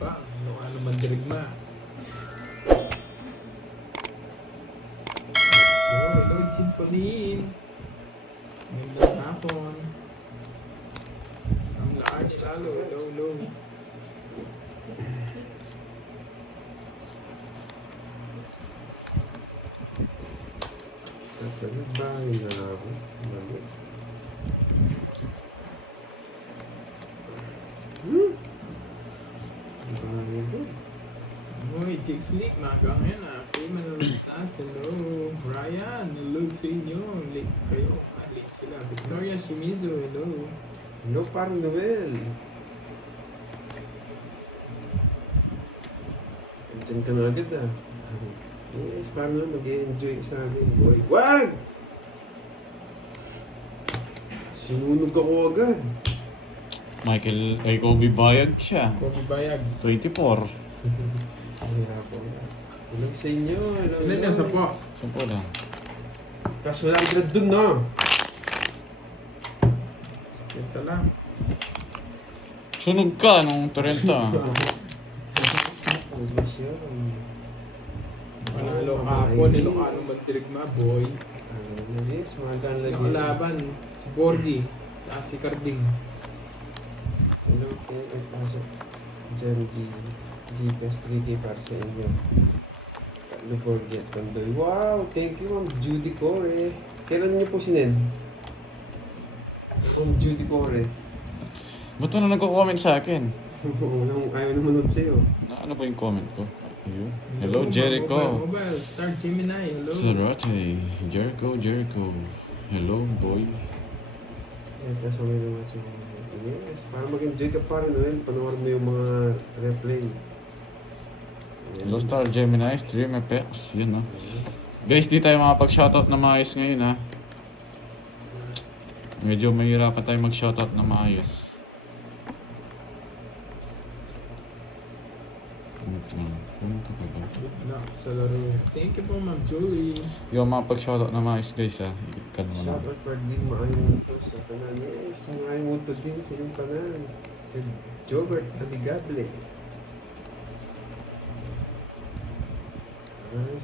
pa. Ano man dirigma. So, hello, Pauline. Magandang hapon. Ang laan ni Lalo. Hello. Bahay na ako. Mali. Bahay ko. Uy, Chicks League, magang yan ah. Freeman Rustas, hello. Brian, hello sa inyo. Late kayo. Late sila. Victoria Shimizu, hello. No, parang Noel. Diyan ka na agad ah. Yes, paano mag-i-enjoy ka sa amin, boy? Wag! Sinunog ako agad. Michael, ay Kobe Bayag siya. Kobe Bayag. 24. Ay, hapon. Hello sa inyo. Hello. Ilan yan sa po? Sampo lang. Kaso 100 dun, no? Ito lang. Sunog ka nung 30. Ang masya. Panalo kahapon, Ilocano Mandirigma, boy. Yes, magaan lagi. Yung kalaban, si Borgi, at si Carding. Hello, ay pasok. Jerry Gcash 3K para sa inyo. Don't forget, Pandoy. Wow, thank you, Ma'am Judy Core. Kailan niyo po sinend? Ma'am Judy Core. Ba't na nagko-comment sa akin? Ayaw naman sa'yo. Ano ba yung comment ko? Ayun. Hello, Jericho. Mobile, Star Gemini, hello. Sarate. Jericho. Hello, boy. Eh, kaso may naman siya. Yes, para mag-enjoy ka pa rin, Noel. Panoorin mo yung mga replay. Hello, Star Gemini. Stream effects. Yun, no? Guys, di tayo makapag-shoutout na maayos ngayon, ha? Medyo mahirapan tayo mag-shoutout na maayos. Good luck sa laro yan. Thank you po, Ma'am Julie. Yung mga pag-shoutout na maayos, guys, ha? Ikan mo na. Shoutout for din maayong ito sa tanan. Yes, maayong ito din sa inyong tanan. Si Jobert Aligable.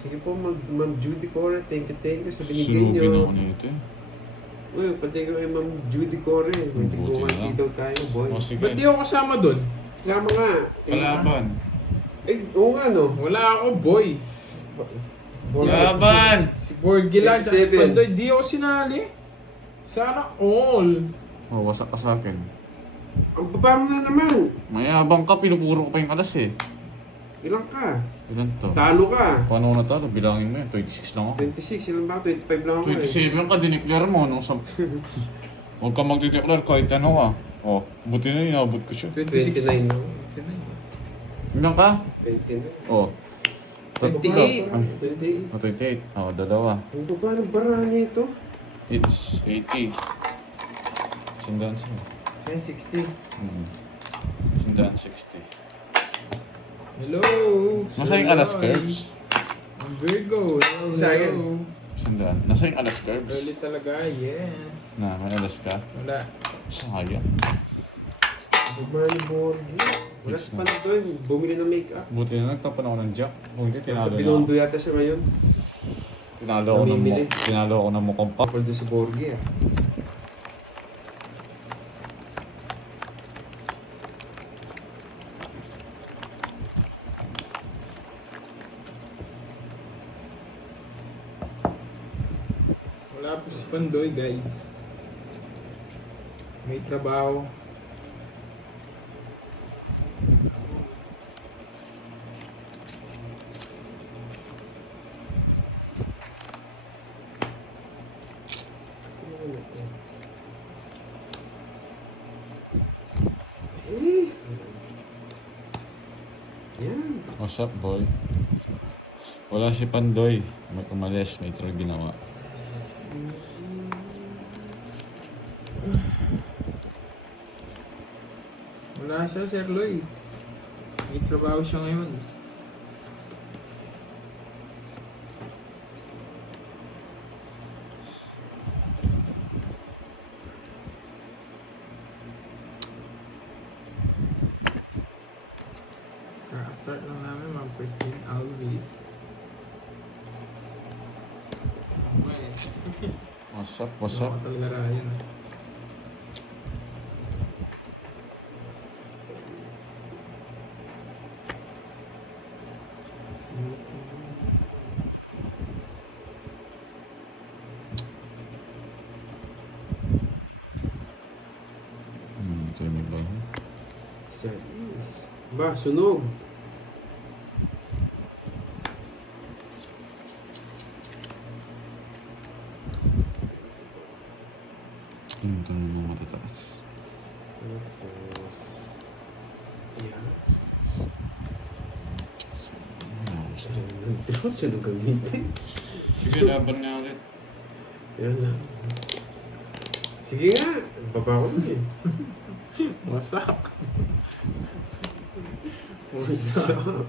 Sige po, Ma'am Judy Core. Thank you sa binigay Silugin nyo. ako nito, eh. Uy, pati ko kay Ma'am Judy Core. May Buti tiguan na lang. dito tayo, boy. O, sige. Ba't di ako kasama doon? Sama nga. Kalaban. Oo nga, no? Wala ako, boy. Laban! Si Borgi lang, sa 27. Pandoy, di ako sinali. Sana all. Oh, wasak ka sa akin. Ang baba mo na naman. Mayabang ka, pinupuro ko pa yung alas, eh. Ilang ka? Ilan to? Talo ka. Paano na to? Bilangin mo yun. 26 lang ako. 26, ilan ba? 25 lang ako eh. 27 ka, dineclare mo. Nung sa... Huwag ka magdideclare kahit ano ka. Oh, buti na inabot ko siya. 29 na ako. 29. Ilan ka? 29. Oh. 28. 28. Oh, 28. Oh, dalawa. Ang baba ng baraha niya ito. It's 80. Sindaan siya. Sign 60. Sindaan 60. Hello. Nasa yung alas Hello. curves? Ang Virgo. Hello. Sa akin. Hello. Sindaan. Nasa yung alas curves? Early talaga, yes. Na, may alas ka? Wala. Sayang. Ang baba ng Borgi. Wala sa Pandoy. Bumili ng make-up. Buti na nagtapan ako ng jack. Kung hindi, Sa tinalo na. Binondo yata siya ngayon. Tinalo ako ng mukhang pa. Pwede si Borgi ah. Wala po si Pandoy, guys. May trabaho. Eh. Yan. What's up, boy? Wala si Pandoy. May umalis, may troll ginawa. Wala siya, Sir Lloyd. May trabaho siya ngayon. Start lang namin mga Christine Alvis. Okay. What's up, what's up? Ano talaga Ryan. Kayo may baho. Sais. Ba, sunog. Ito na mga matataas. Tapos, yan. Sunog ang ngipin. Sige, laban nga ulit. Yan lang. Sige nga, baba ko na eh. Wasak. Wasak.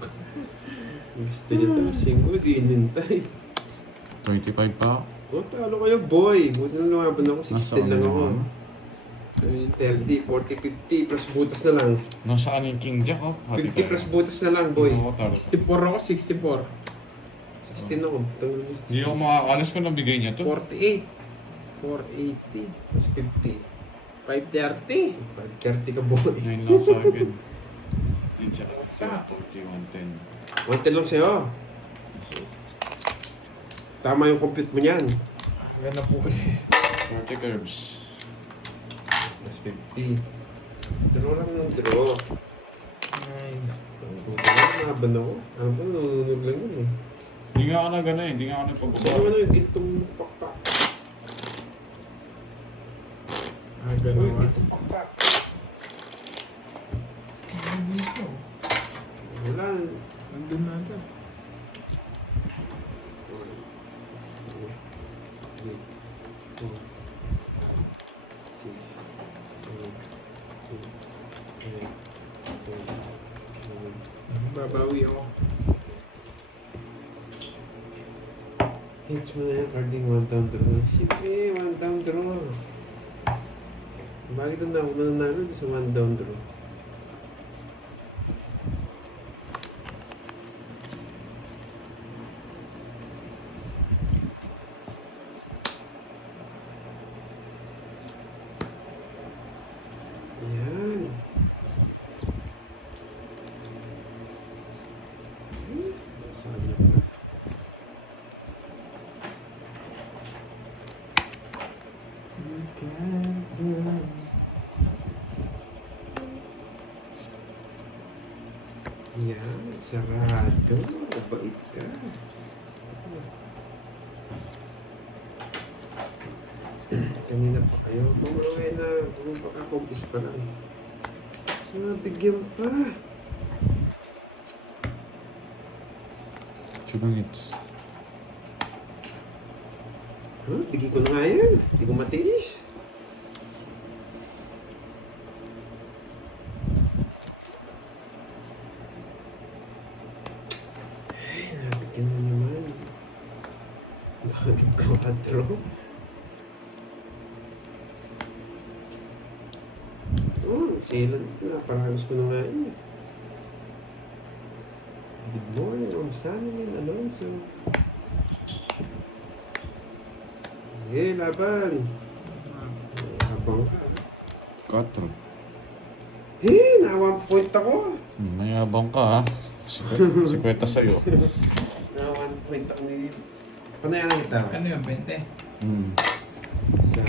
Gusto niya tapsing ko, di inintay. 25 pa ako. Oh, talo kayo, boy. Buti na lumaban ako, 16 lang ako. ano? 30, 40, 50, plus butas na lang. Nasa kaning King Jack, oh. 50 plus butas na lang, boy. Ako, talo. 64 ako, 64. 16 ako. Tangal mo. Hindi ako makakalis ko nabigay niya to. 48. 480. Plus 50. 530. 530 ka, boy. Ngayon lang sa akin. Yung Jack, 4110. 110 lang sa'yo. Tama yung compute mo niyan. Ganda po ulit. 40 curves. Plus 50. Draw lang ng draw. Ay, Buti na, naban ako. Ano ba, nanunog lang yun eh. Hindi nga ako na gano'n, hindi nga ako Ano nagpababa. ano yung gitong pakpak? Uy, ganawas. gitong pakpak. Wala. Nandun na ito. Babawi ako. Hits mo na yung carding 1 down draw. Sige, 1 down draw. Bakit doon na ako nanalo sa 1 down draw? Yan. Saan na ba? You can't run. Yan, sarado. Mabait ka. Kanina pa kayo. Pumuloy na. Pumapakakumpis pa lang. Bigyan pa. Chubang hits. Huh? Bigyan ko na nga yan. Hindi ko matiis. Ay, nabigyan na naman. Bakit ko atro? Oh, sealant na. Parang gusto ko na nga yun. Good morning, I'm Sunny and Alonso. Eh, laban. Habang ka. 4. Eh, na 1 point ako. Mayabang ka, ha? 50 sa'yo. Na 1 point ako ni... Paano yan ang kita? Ano yun, 20? Sa...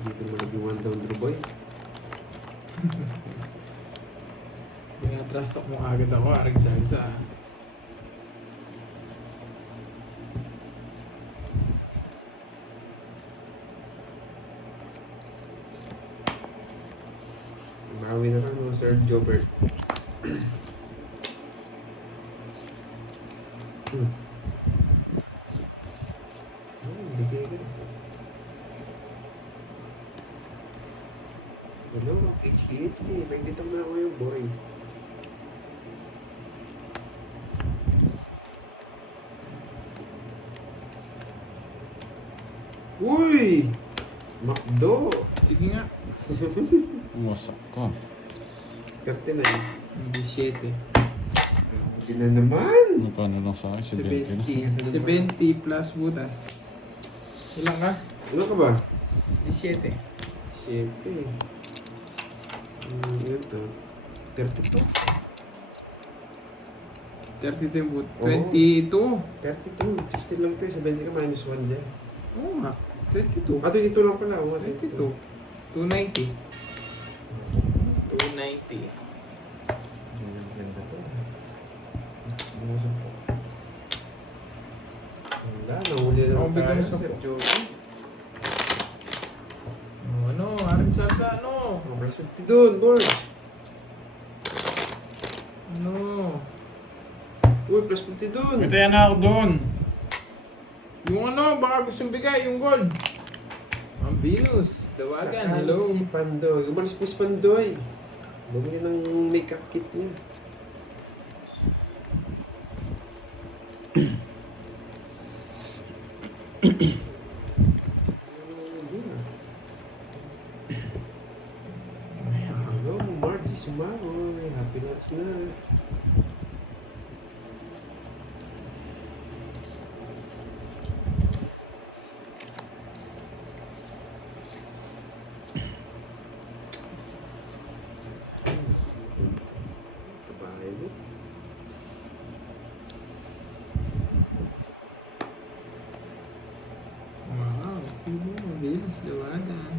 Dito mo nag-1 down draw boy. Trust talk mo agad ako, Arig Salsa. Bawi na lang Sir Jobert. Bigay ka. Hello, HDHD. May dito na ako yung boy. Uy! Macdo! Sige nga. Wasak ka. 39. 17. Hindi na naman! Ano pa na lang sa akin? 70 na. 70 plus butas. Ilang ka? Ano ka ba? 17. 7. Yun to. 32. 32 yung but. Oo. 22. 32. 16 lang to eh. 70 ka minus 1 dyan. Oo nga. 22. Ah, 22 lang pala. Oo, 22. 290. 290. Ang ganda to. Bumasok po. Wala, nahuli na Ako naman bigyan tayo, mo sa Sir po. Joey. Ano? Haring salsa, ano? Oh, plus 50 dun, board. Ano? Uy, plus 50 dun. Ito yan ako doon. Yung ano, baka gustong bigay, yung gold. Ang Venus, Dawagan, Saan hello. si Pandoy? Umalis po si Pandoy. Bumili ng makeup kit niya. Hello, Margie Sumaroy. Happy nuts na. Kabahay mo. Wow, sino? Venus, Dawagan.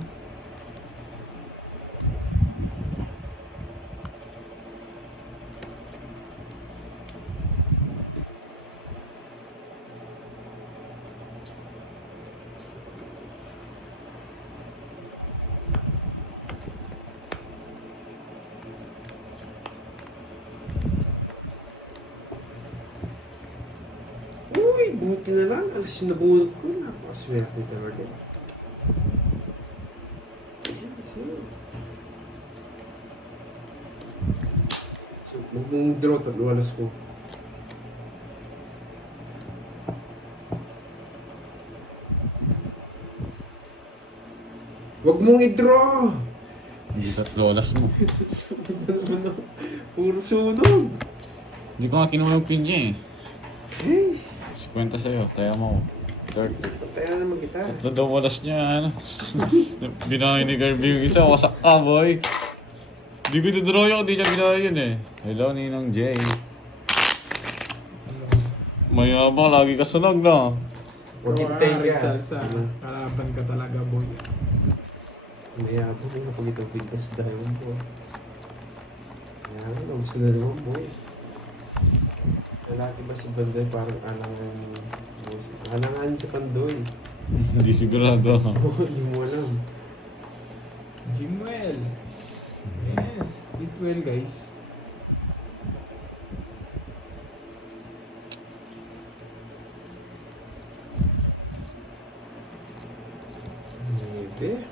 Uy, buti na lang. Alas yung nabulot ko. Napakaswerte talaga. Ayan, sino? So, huwag mong draw. Tatlo alas ko. Huwag mong i-draw! Hindi $3 mo. Sunog na naman ako. Puro sunog. Hindi ko nga kinuha yung pin niya eh. Hey! 50 sa'yo, tayo mo. 30. Patay na naman kita. $2 niya, ano. Binahay ni Garby yung isa, wasak ka, boy. Hindi ko ito-draw yun, hindi niya binahay yun eh. Hello, Ninong Jay. Mayabang, lagi ka sunog, no? Huwag Ikaw, hintay Haring ka. salsa. Kalaban ka talaga, boy. Mayabang na pag itong fitness dahil po. Yan, ang sunod naman boy. Lalaki ba si Pandoy parang alangan alangan si Pandoy. Hindi sigurado. Oo, hindi mo alam. Jimwell. Yes, eat well, guys. Maybe.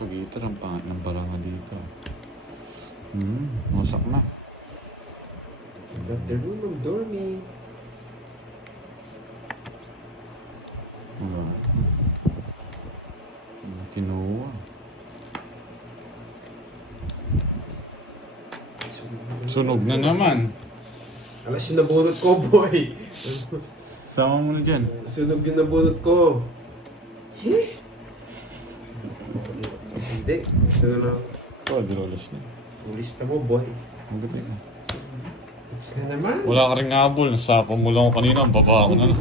Pag-iiter ang pangit ng baranga dito. Wasak na. Got the room of Dormy. Wala. Kinuha. Sunog na naman. Alas yung nabunot ko, boy. Sama mo na dyan. Sunog yung nabunot ko. Eh? Hindi. Ito na lang. $2 na. Ulista mo, boy. Ang gabi na. It's na naman. Wala ka rin habol. Nasapa mo lang ako kanina. Ang baba ako na lang.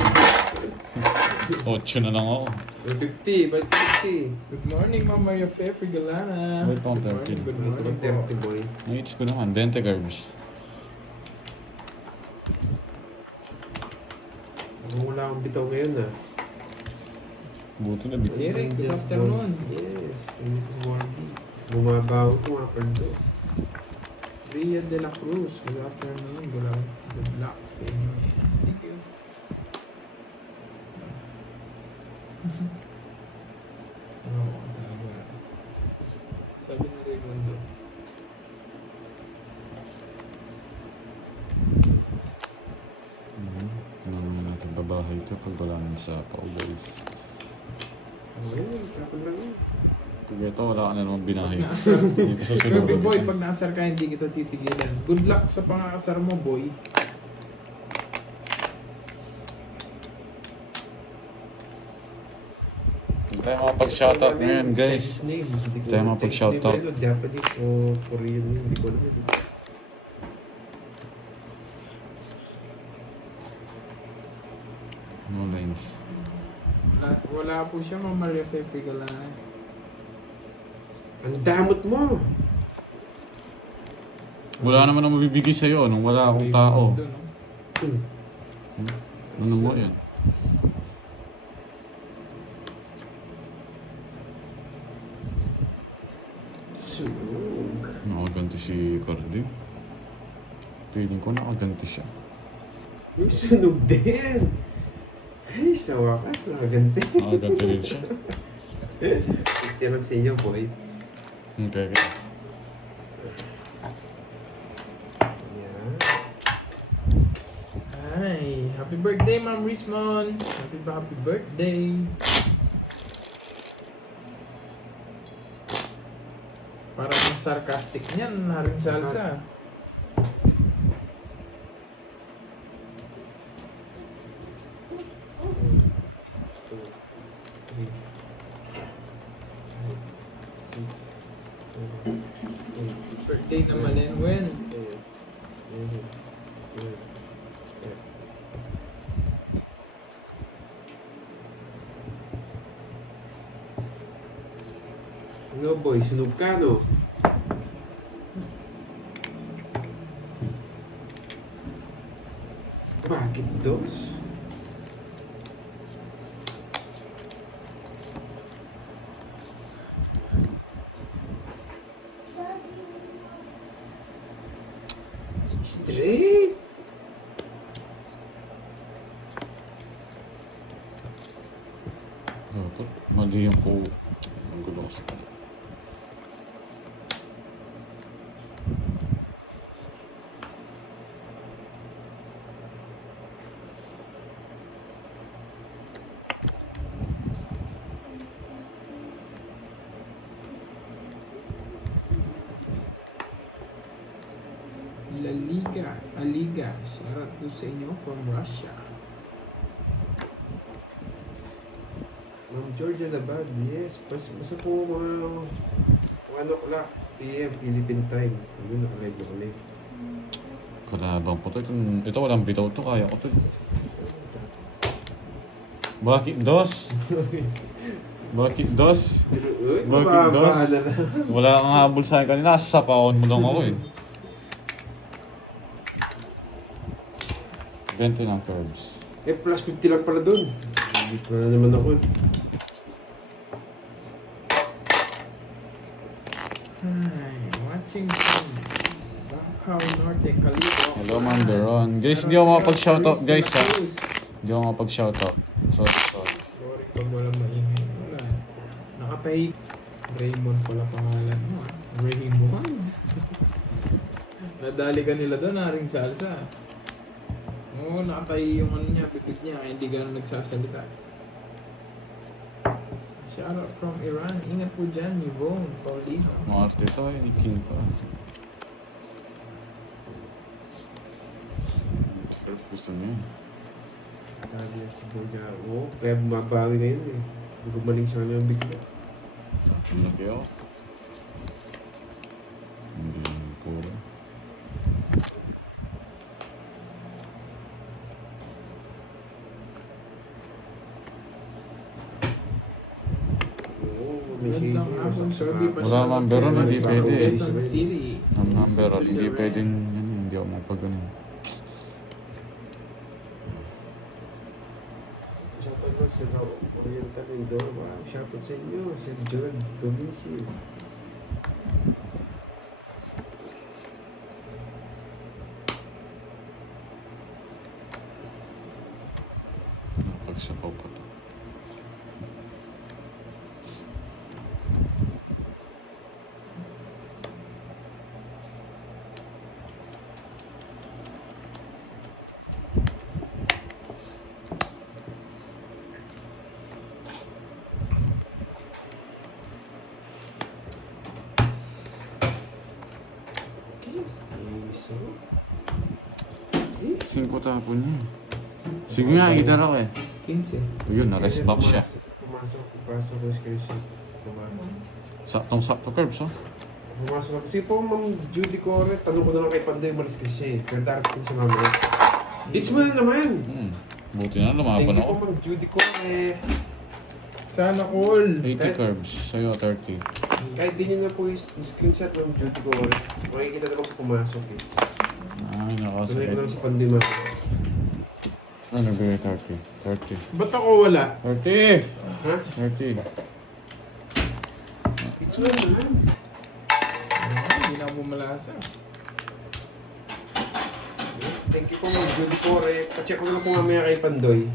8 na lang ako. 50, ba't 50? Good morning, Mama Yafe Galana. Wait, pang 30. Good morning, Ba't po. 30, boy? Naits ko naman. 20 carbs. Wala akong bitaw ngayon, ah. Buti na bit. Eric, good afternoon. Yes, thank you for morning. Bumabaw ko mga kaldo. Ria de la Cruz, good afternoon. Good luck sa inyo. Thank you. Oo, talaga. Sabi ni Raimundo. Ano naman natin babahay ito pag wala nang sapaw, guys. Ayun, tapon lang yun. Pag ito, wala ka na namang binahay. Pag naasar, Dito sa Grabe siguro. boy, pag naasar ka, hindi kita titigilan. Good luck sa pangakasar mo, boy. Hindi tayo makapag-shoutout ngayon, guys. Chinese name. Hindi ko Tayo alam. mapag-shoutout. Chinese name ba yun? Japanese o Korean name. Hindi ko alam yun. No lines. Wala po siya, Ma'am Maria Pepe Galan. Ang damot mo! Wala naman ang mabibigay sa'yo nung wala akong tao. Doon, no? Hmm. Ano mo yan? Sunog. Nakaganti si Cardi. Feeling ko nakaganti siya. Yung sunog din! Ay, sa wakas, nakaganti. Nakaganti rin siya. Tiyan sa inyo, boy. Okay. Yan. Ay, happy birthday, Ma'am Rismon. Happy birthday. Parang ang sarcastic niyan, Haring Salsa. Birthday naman yan, when? Ano boy, sunog ka no? Bakit dos? Straight! Dapat mali yung po. Ang gulo ko sa kanya. La Liga, Aliga. Shoutout po sa inyo from Russia. Ma'am Georgia Labad, yes. Basta po mga 1 o'clock PM Philippine time. Yun, nakalive na kami. Kalabang po to. Ito walang bitaw to. Kaya ko to. Bakit dos? Bakit dos? Uy, Bakit mababa dos? na lang. Wala kang habol sa akin kanina. Sasapaon mo lang ako eh. 20 ng curves. Eh, plus 50 lang pala dun. Hindi ko na naman ako eh. Hi, watching from Bacau Norte, Calibo. Hello, Ma'am Deron. Guys, hindi ako makapag-shoutout, guys, ha. Hindi ako makapag-shoutout. Sorry. Sorry pag walang maingay. Wala. Nakatahi. Raymond pala pangalan mo, ah. Raymond? Nadali ka nila doon, Haring Salsa. Oo, nakatahi yung ano niya, bibig niya, kaya hindi gano'n nagsasalita. Shoutout from Iran. Ingat po dyan, Yvonne, Paulino. Mga arte ito, ay king pa. Gusto niyo yun. Sabi niya si Boga, oo, kaya bumabawi ngayon eh. Gumaling sa kanya ang bigla. Ang laki ako. Hindi yung puro. Oo, may Magandang shade hapon, yun. sir. Di pa Wala, siya Ma'am Veron, hindi pwede eh. Quezon City. Ang number, hindi pwedeng, hindi ako mapag-ano. Shoutout po sa Oriental Mindoro. Wow, shoutout sa inyo. Si John Dominci. Napagsapaw pa to. Tapon niya. Sige nga, either ako eh. 15. Yun, na-rest back siya. Pumasok ko screenshot. Saktong-sakto curbs, oh. Pumasok ako. Sige po, Ma'am Judy Core, tanong ko na lang kay Pandoy, malis kasi siya eh. Pero darating si Ma'am. Dits mo na naman! Buti na, Thank lumaban you ako. po, Ma'am Judy Core. Sana all. 80 curbs, sa'yo 30. Kahit di nyo na po yung screenshot, Ma'am Judy Core, makikita naman po pumasok eh. Ay, Tunay ko nakasakit. lang si Pandoy, Ma'am. Ano, bigay 30. 30. Ba't ako wala? 30! Ha? 30. Dits mo na naman! Hindi na ako bumalasa. Yes, thank you po, Ma'am Judy Core. Pacheck ko na lang po mamaya kay Pandoy.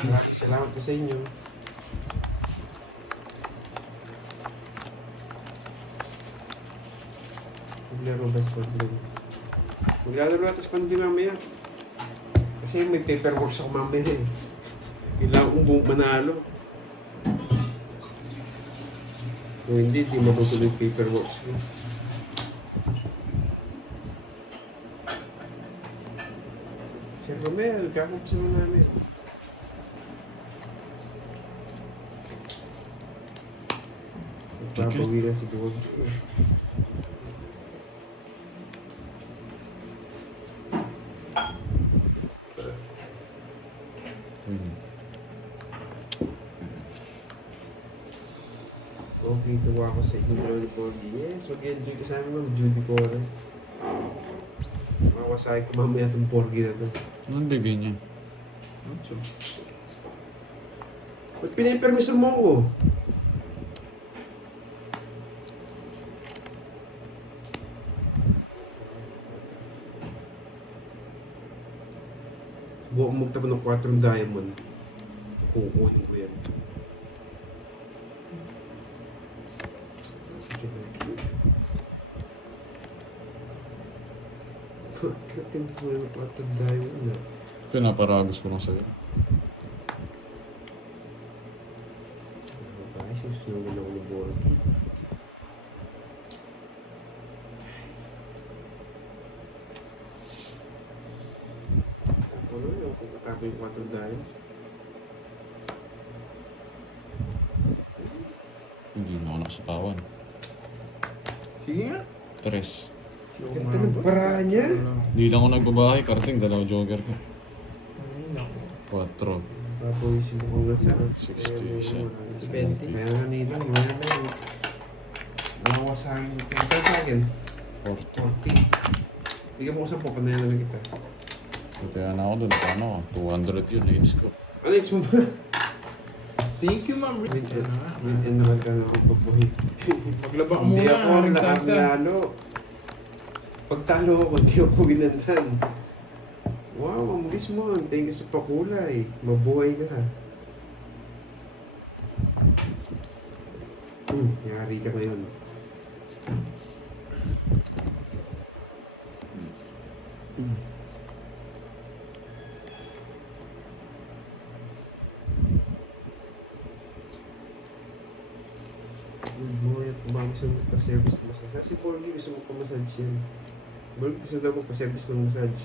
Maraming salamat po sa inyo. Maglaro ba sa Pandoy? Maglalaro natin sa Pandoy mamaya. Kasi may paperworks ako mamaya eh. Kailangan kong buong manalo. Kung hindi, di matutuloy yung paperworks ko. Sir Romel, kakapsa mo namin. Nagpapawi na si Gord. Okay, tuwa ako sa inyo, Lord Cordy. Yes, mag-enjoy ka sa amin, Ma'am Judy Core. Makawasakay ko mamaya itong porgy na to. Anong bigay niya? Ba't pinapermisan mo ako? Subukan mo magtapon ng 4 diamond. Kukunin ko yan. Tinatuloy ng 4 diamond na. Pinaparagos ko lang sa'yo. Ay, susunod na ako ng Borgi. Tapo na yun, kung katapo yung 4 diamond. Hindi mo ako nakasapawan. Sige nga. 3. Ganda ng paraan niya. Hindi lang ako nagbabahay, karating, dalawa jogger ko. Ay, naku. 4. Papawisin ko nga sa 60, 70. Kaya nga nilang, wala na yun. Nawa sa akin. Kaya sa akin, 40. 40. Bigyan mo ko 10, panayan na lang kita. Kaya na ako dun, paano? 200 yun, hits ko. Ano yung mo ba? Thank you, Ma'am Rich. Win and naman ka na ako pabuhay. Maglaba ka Hindi muna. ako Haring Sasa. nakakalalo. Pag talo ako, hindi ako ginandan. Wow, mabilis mo. Thank you sa pakulay. Mabuhay ka. Yari ka ngayon. Buhay at kumami sa magpa-service ng massage. Kasi Borgie, gusto mo pa-massage yan. Borgie, gusto daw magpa-service ng massage.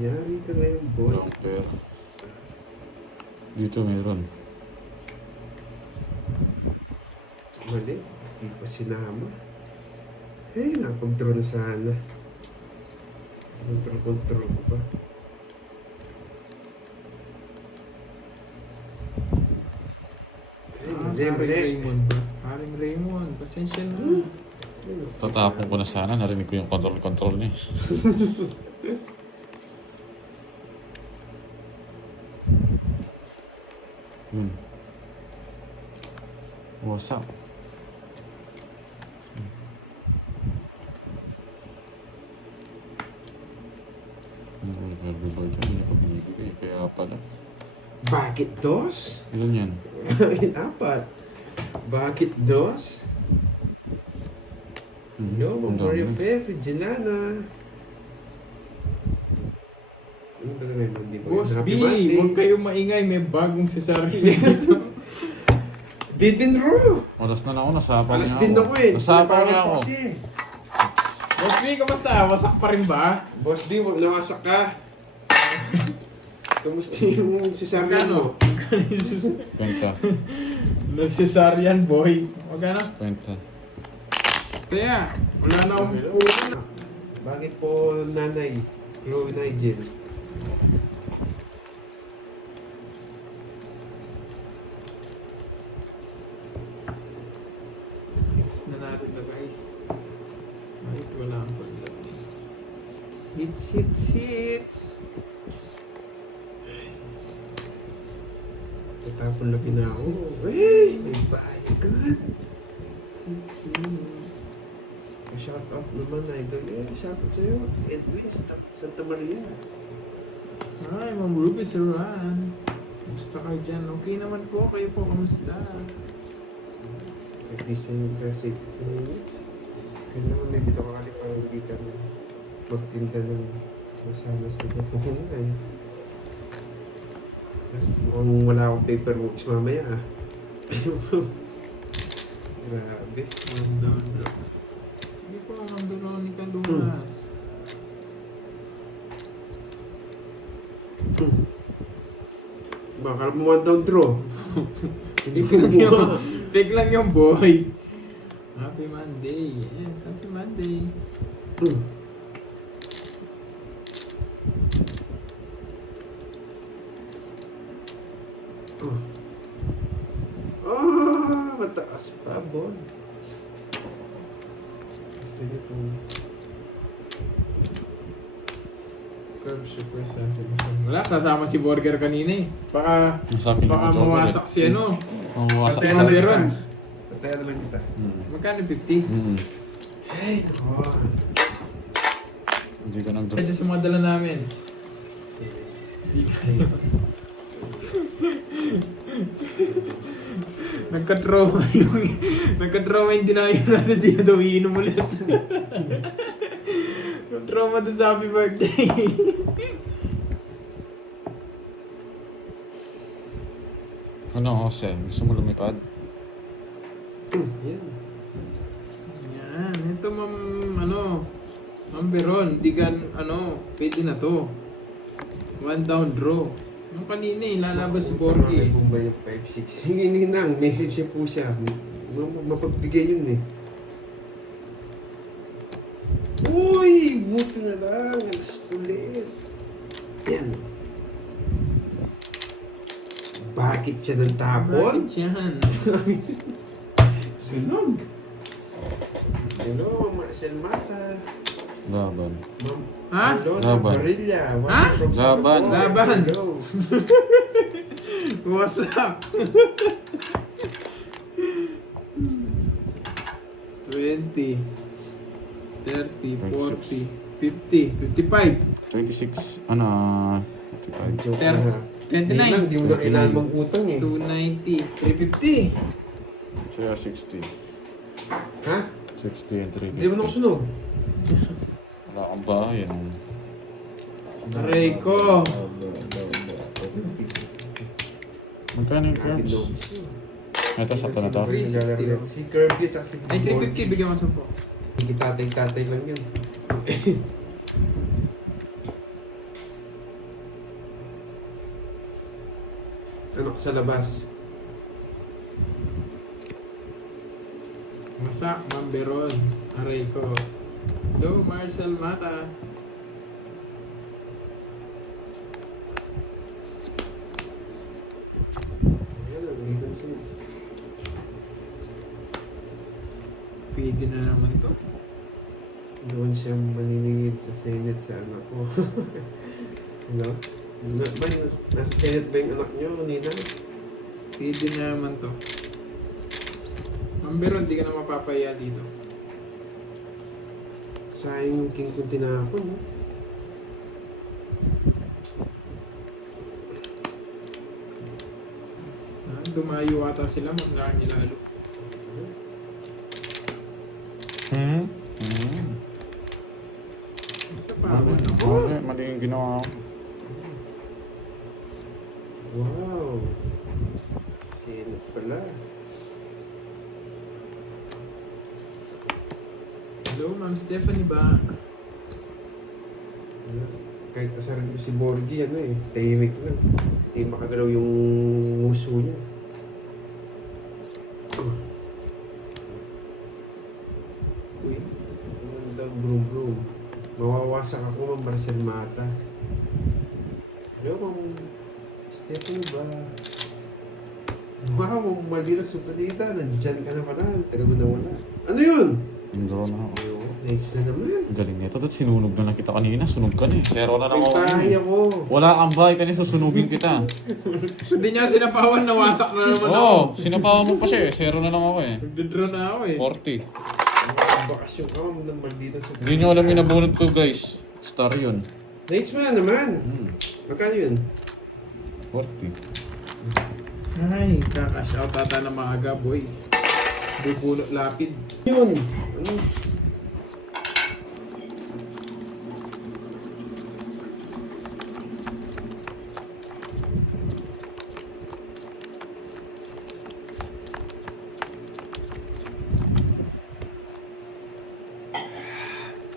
Yari ka ngayon, boy. Pero, dito meron. Mali, di pa sinama. Eh, napag-draw na sana. Control ko pa. Ay, mali, Haring mali. Raymond ba? Haring Raymond, pasensya na. Tatapon ko na sana, narinig ko yung control niya. What's up? Herbivore dyan, hindi ko binibigay. Kaya pala. Bakit dos? Ilan yan? Apat. Bakit dos? No, Ang Mario dami. Fefe, Ginana. Ano ba na rin? Hindi ba? Boss Happy B, birthday. huwag kayong maingay. May bagong sasarili dito. Didin Ro! Oras na lang ako, nasapa Alas niya din ako eh. Nasapa niya Sinapawan ako. pa kasi. Boss B, kamusta? Wasak pa rin ba? Boss B, wag nawasak ka. Kamusta yung cesarean mo? Magkano yung Kwenta. cesarean boy? Magkano? Kwenta. Kaya, wala na akong puno. Bakit po nanay? Chloe Nigel. Hits na natin na guys. Bakit wala ang pagdami? Hits, hits, hits. Tatapon na ako. Hey! May bayagan. Hits, hits, hits. Shout out naman, idol. Shout out sa'yo. Edwin, Santa Maria. Hi, Ma'am Ruby Saran. Kamusta kayo dyan? Okay naman po. Kayo po, kamusta? Nag-design ka sa 8 minutes. Kaya naman may bito ka kali para hindi ka na magtinda ng masalas na dyan. Oo nga eh. Mukhang wala akong paperworks mamaya ah. Grabe. Ma'am Dondro. Sige po, Ma'am Veronica Dumas. Baka mo one down draw. Hindi ko Fake lang mo. yung, fake lang yung boy. Happy Monday. Yes, happy Monday. Mataas pa, Bon. Gusto niyo kung... Curve super sample. Wala, kasama si Burger kanina eh. Baka Masapin baka ako, mawasak si ano. Mawasak Patayan Sa na lang meron. kita. Patayan na lang kita. Magkano 50? Hey, nako. Hindi ka nag Kaya sa mga dala namin. Hindi kayo. Nagka-trauma yung dinayo natin, di na daw iinom ulit. Yung trauma doon sa happy birthday. Ano, Jose? Gusto mo lumipad? Yan. Yan, ito Ma'am Beron, di ka, pwede na to. One down draw. Yung kanina eh, lalabas si Borgie. Bumbay yung 5-6. Hindi nang, message niya po siya. Mapagbigay yun eh. Uy! Buti na lang. Alas ulit. Yan. Bakit siya ng tapon? Bakit yan? Sunog. Hello, Marcel Mata. Laban. Ha? Lona Laban. Barilla. Ha? Laban. Laban. Hello. What's up? 20, 30, 40, 50, 55, 26, ano, 55. Joke lang ha. 29, Hindi mo na kailangan mag-utang eh. 290, 350. Siya 60. Ha? 60 and 350. Hindi mo na kusunog. Wala kang bahay, ano? Aray ko. Magkano yung curves? Ito, sakto na to. 360. Si Kirby at si Ay, 350, bigyan mo 10. Hindi tatay-tatay lang yun. Anak sa labas. Masak, Ma'am Beron. Aray ko. Hello, Marcel Mata. Ayan, nandito na siya. Pwede na naman to. Doon siya maniningid sa Senate sa anak ko. Hello? Nasa Senate ba yung anak niyo, Nina? Pwede na naman to. Ma'am Beron, di ka na mapapaya dito. Sayang yung king kong tinapon. No? Dumayo ata sila, maglaan nila lalo. Isa pa ako, no? Mali yung ginawa ko. Wow! Senate pala. Hello, So, Ma'am Stephanie ba? Kahit kasaran ko si Borgie, ano eh, tahimik lang. Hindi makagalaw yung muso niya. Uy. Ano daw, brum brum. Mawawasak ako ng Marcel Mata. Yo, Ma'am Stephanie ba? Wow, maliit sa patita. Nandyan ka na pala. Taga mo na wala. Ano yun? Draw na ako. Ayo, nights na naman. Ang galing nito. Dahil sinunog na kita kanina. Sunog ka na eh. 0 na naman ako. Nagtahay ako. Wala kang bahay kanina, susunugin kita. Hindi niya sinapawan, nawasak na naman ako. Oo, sinapawa mo pa siya eh. 0 na lang ako eh. Nagdodraw na ako eh. 40. Bakasyon ka ng maldita sa... Hindi nyo alam yung nabunot ko guys. Star yun. Nights mo na naman. Magkano yun? 40. Ay, kaka-shout ata na maaga, boy. Bubulot lapid. Yun. Ano?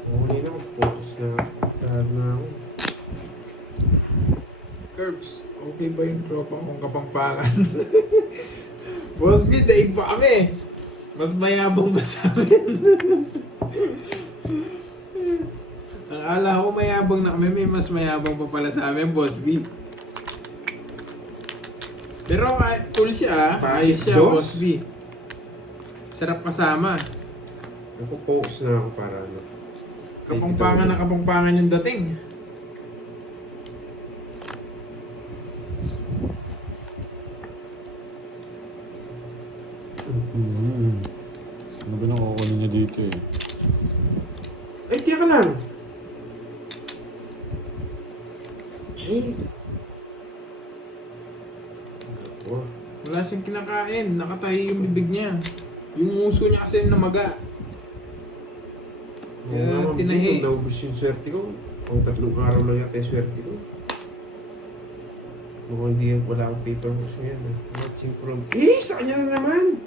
Okay na, focus na. Tired na ako. Curbs, okay ba yung tropa kong Kapampangan? Boss B, daig pa kami. Mas mayabang ba sa amin? Ang ala ko mayabang na kami, may mas mayabang pa pala sa amin, Boss B. Pero cool siya, ayos siya, Dos? Boss B. Sarap kasama. Ako focus na ako para ano. Kapampangan na Kapampangan yung dating. Ano ba nang kukunin niya dito eh? Ay, tiya ka lang. Ay. Oh. Wala siyang kinakain, nakatahi yung bibig niya. Yung uso niya kasi namaga. Kaya tinahi. Naubos yung swerte ko. Ang 3 araw lang yata yung swerte ko. Mukhang hindi wala akong paperworks ngayon. Watching from... Eh! Sa kanya na naman!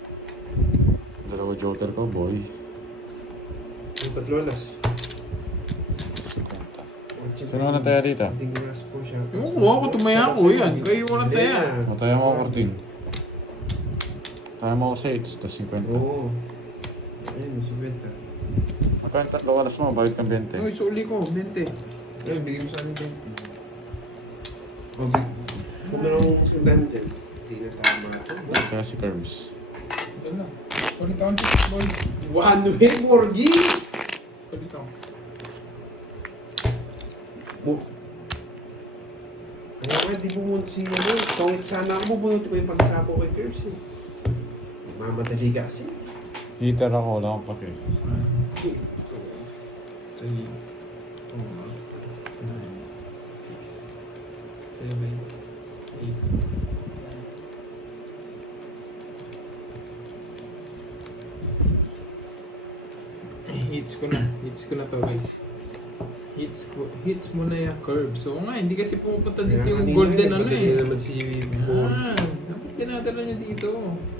Dalawa joker ko, boy. Yung 3 alas. 50. Sino ka nataya dito? Hindi ngas po siya. Oo, ako tumaya ko yan. Kayo walang taya. Mataya mo ako 14. Taya mo ako 6, tapos 50. Oo. Ayun, si Benta. Magkano yung 3 alas mo, bayad kang 20. Uy, suli ko, 20. Ayun, bigyan mo sa akin 20. Okay. Kung meron akong masandahan dyan, hindi na tama. Kaya si Curbs. Ito na. Ulit ako, chicks, boy. One way, Morgie! Ulit ako. Kaya nga, di bumunod si ano, tongit sana ako, bubunod ko yung pagsapo kay Curbs eh. Mamadali kasi. Heater ako, wala akong pake. 3, 4, 5, 6, 7, 8. Hits ko na to guys. Hits mo na yung curve. So nga, hindi kasi pumupunta dito yung golden ano Hindi eh. naman si Morgie. Dapat dinadala nyo dito.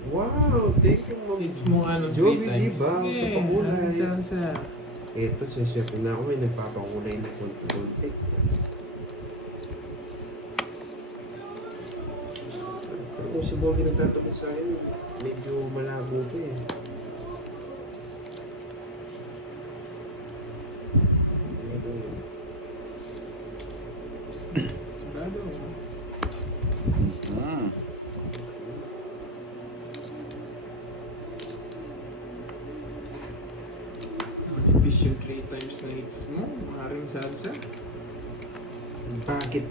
Wow, thank you, Mom. Hits mo ano, 3 Joey, times. diba? Sa pakulay. Sa. Ito, siswerte na ako, may nagpapakulay na konti-konti. Pero kung si Borgie nagtatapos sa akin, medyo malabo pa eh. Ito yun. Sigurado. Manipis yung 3 times na hits mo. Maaaring salsa. Bakit?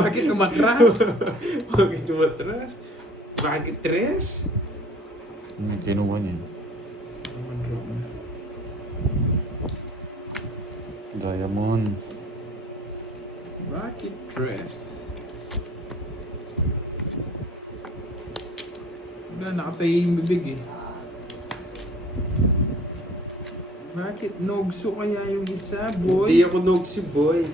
Bakit tumatras? Bakit tumatras? Bakit tres? Kinuha niya. Diamond. Bakit dress? Wala, nakatayo yung bibig eh. Bakit nogso kaya yung isa, boy? Hindi ako nogsi, boy.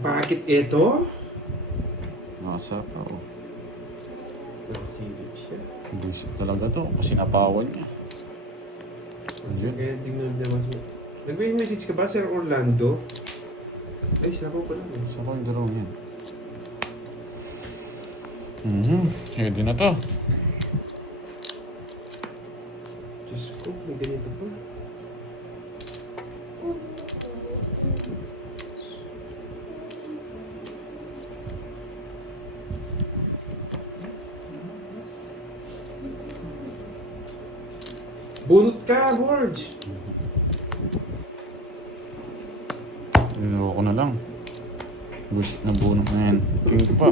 Bakit ito? Nasa pa, oh. Nakasilip siya. Buisit talaga to. Kasi napawan niya. Kasi kaya tingnan niya mas... Nag-message ka ba, Sir Orlando? Ay, sabi ko lang. Sa ko yung draw yan. Ready na to. Diyos ko, may ganito pa. Bunot ka, Borge! Linawa ko na lang. Buisit na bunot na yan. King pa.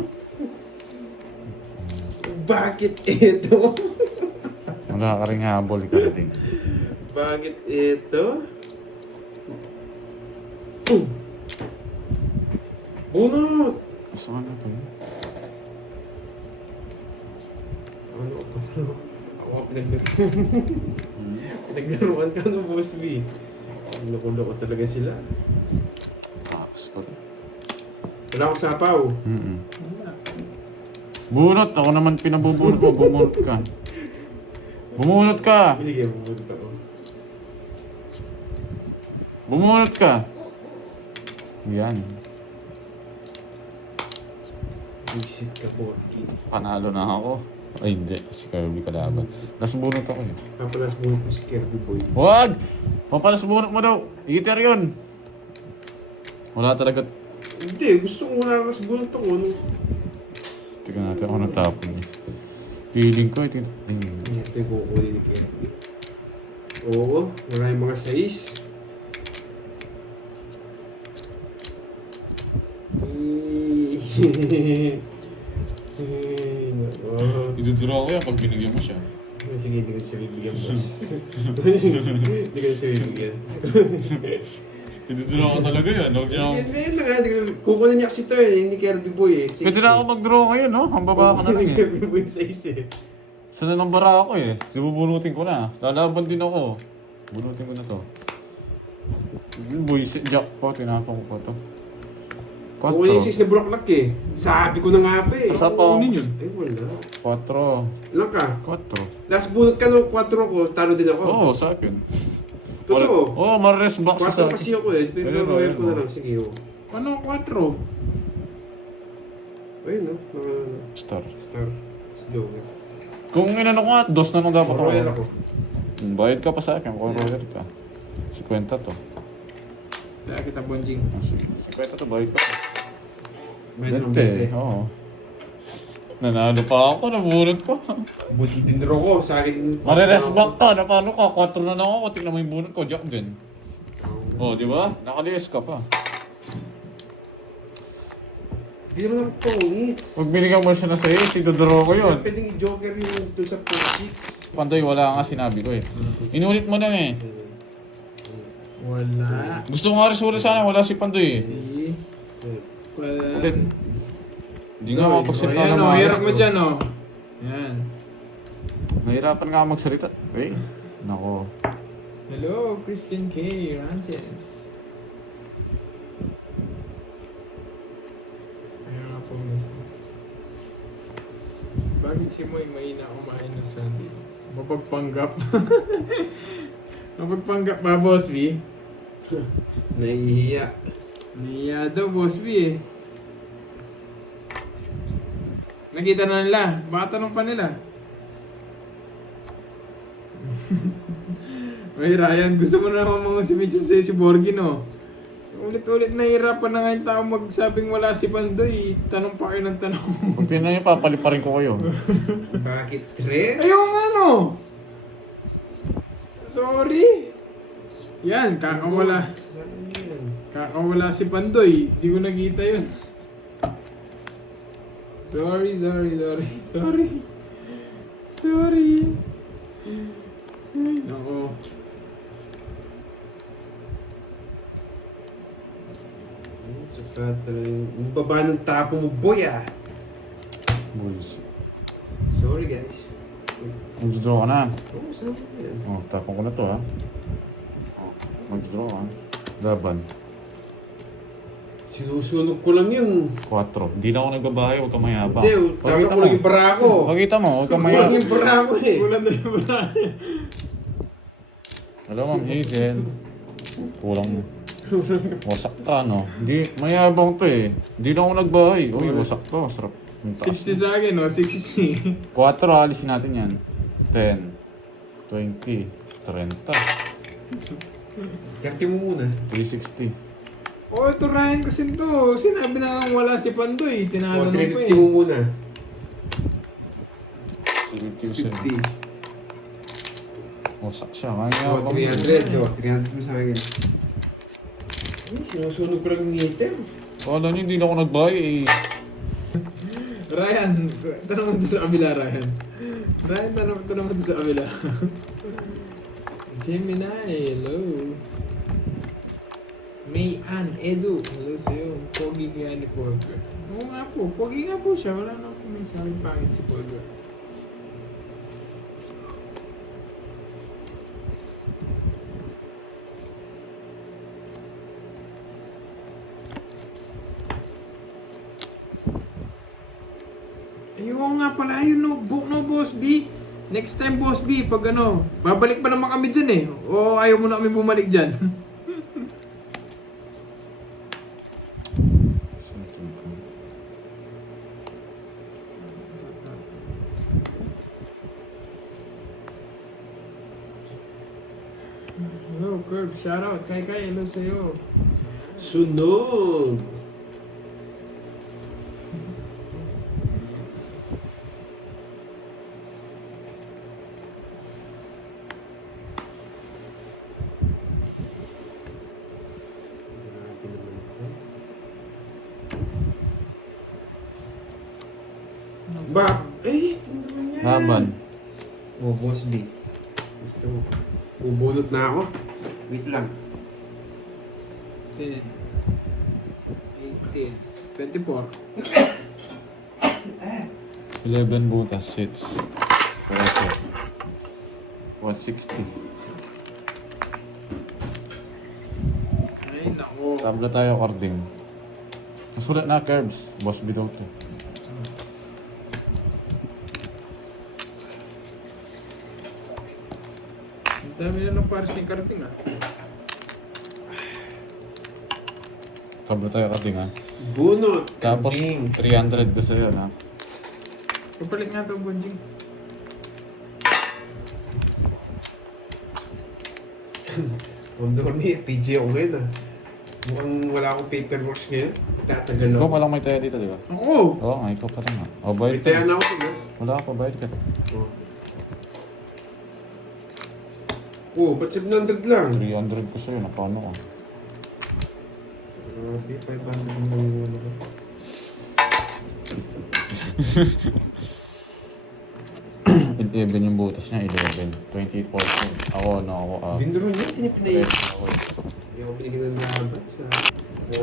Bakit ito? Wala ka rin habol ikarating. Bakit ito? Bunot! Gusto ka na pa yun? Ano ito? Ako pinaglaruan ka ng Boss B. Loko-loko talaga sila. Tax ko rin. Wala akong sapaw. Wala. Bunot! Ako naman pinabubunot mo. Bumunot ka. Bumunot ka! Binigyan mo bunot ako. Bumunot ka! Yan. Visit ka, Borgie. Panalo na ako. Ay hindi. Si Kirby kalaban. Last bunot ako yun. Papalas bunot mo si Kirby Boy. Wag! Papalas bunot mo daw! Igiter yun! Wala talaga. Hindi, gusto ko wala nas bunot ako. Ano? Tingnan natin ako natapon niya. Feeling ko ito. Ito yung kukunin ni Kirby. Oo, wala yung mga sais. Idudraw ko yan pag binigyan mo siya. Sige, hindi ko siya bibigyan, boss. Hindi ko siya bibigyan. Idudraw ko talaga yan. Huwag niya ako. Hindi na nga, kukunin niya kasi ito eh, hindi Kirby Boy eh. Pwede na ako mag-draw kayo, no? Ang baba ka na lang eh. Kirby Boy sais eh. Sana nang bara ako eh. Sibubunutin ko na. Lalaban din ako. Bunutin ko na to. Boy, jackpot. Tinatong ko pa to. Kukunin yung 4. sais na Brocklock eh. Sabi ko na nga pa eh. Sa pa. Kunin yun. Ay wala. 4. Ilan ka? 4. Last bunot ka ng 4 ko, talo din ako. Oo, sa akin. Totoo. Oo, mares box sa 4 kasi ako eh. Pero royal ko na lang. Sige oh. Paano 4? Ayun no. Star. Star. Let's go. Kung inano ko nga, 2 na lang dapat Royal ako. Bayad ka pa sa akin kung royal ka. 50 to. Wala kita bonjing. Ah, sige. 50 to, bayad ka. Medyo Dante, oo. Nanalo pa ako, nabunod ko. Buti din raw ko. Sa akin. Mareres back ka, napano ka? 4 na lang ako, tingnan mo yung bunod ko, Jack din. Oh, di ba? Nakalias ka pa. Hindi naman ako pangits. Pag binigyan mo siya na sa'yo, sidodraw ko yun. Pwedeng i-joker yung dun sa pangits. Pandoy, wala nga sinabi ko eh. Inulit mo lang eh. Wala. Gusto ko nga rin sana, wala si Pandoy eh. Si... Wala. Ulit. Hindi nga makapagsalita Ayan ng o, maayos. hirap mo dyan o. Yan. Mahirapan nga magsalita. Eh, nako. Hello, Christian K. Ranches. Ayun nga po mismo. Bakit si Moy mahina kumain ng sandwich? Mapagpanggap. Mapagpanggap ba, Boss B? Nahihiya. Niya daw, Boss B eh. Nakita na nila. Baka tanong pa nila. May Ryan, gusto mo na naman mga submission sa'yo si Borgin, no? Ulit-ulit nahihirapan na nga yung tao magsabing wala si Pandoy. Tanong pa kayo ng tanong. Pag tinan niyo, papaliparin ko kayo. Bakit tre? Ayun nga, no? Sorry. Yan, kakawala. Saan yan? Kakawala si Pandoy. Hindi ko nakita yun. Sorry. Ay, nako. Sapat talaga yung baba ng tapo mo, boy ah. Boys. Sorry guys. Mag-draw ka na. Oo, saan ko yan? Oh, tapon ko na to ha. Oh, mag-draw ka. Laban. Sinusunog ko lang yun. 4. Di na ako nagbabahay, huwag ka mayabang. Hindi, tama ko lang yung bara ko. Pakita mo, huwag ka Kulang mayabang. yung bara ko eh. Kulang na yung wala. Alam mo, Hazel. Kulang mo. Wasak ka, no? Di, mayabang to eh. Di na ako nagbahay. Uy, wasak to. Sarap. Yung taas. 60 sa akin, no? 60. 4, alisin natin yan. 10, 20, 30, 30 mo muna. 360. Oh, ito Ryan kasi to. Sinabi na nga wala si Pandoy. O, Tinatanong ko 350 mo muna. 50. 50. Wasak siya. O, Mayabang. 300. O, 300 mo sa akin. Ay, sinusunog ko lang yung meter. Wala niyo, hindi na ako nagbahay eh. Ryan, tanong mo dito sa kabila, Ryan. Ryan, tanong mo dito sa kabila. Gemini, hello. May Ann, Edu, hello sa'yo. Pogi kaya ni Polga. Oo nga po, pogi nga po siya. Wala na akong may sabing pangit si Polga. Ayun nga pala, yun no, Boss B. Next time, Boss B, pag ano, babalik pa naman kami dyan eh. O ayaw mo na kami bumalik dyan. Hello, Curb, shoutout. Kai, hello sa'yo. Sunog! Grabe naman ito. Ba? Eh, tingnan yan. Laban. Oh, Boss B. Gusto mo. Bubunot na ako. Wait lang. 10, 18, 24. 11 butas, hits. Peraso. 160. Ay, nako. Tabla tayo, Cording. Nasulat na, Curbs. Boss Bidaw to. Ang dami na ng pares ni Karting ah. Tabla tayo, Cording, ha? Bunot. Tapos, Ding. 300 ko sa'yo, ha? Kapalit nga ito, Bonjing. Ondorni, PJ ako ngayon ah. Mukhang wala akong paperwork ngayon. Tatagal Ikaw ako. palang may taya dito, di ba? Ako! Oo, nga, ikaw pa lang, ha? O, bayad ka. Retired na ako, boss. Wala ka pa, bayad ka. Oh. Oh, ba't 700 lang? 300 ko sa'yo, nakano ka? Grabe, 500 lang yung ano ko. Even yung butas niya, 11. 28%. Ako, ano, ako, Binduro niya, hindi niya pinaiyak. ako. Hindi ako binigyan ng lahat sa...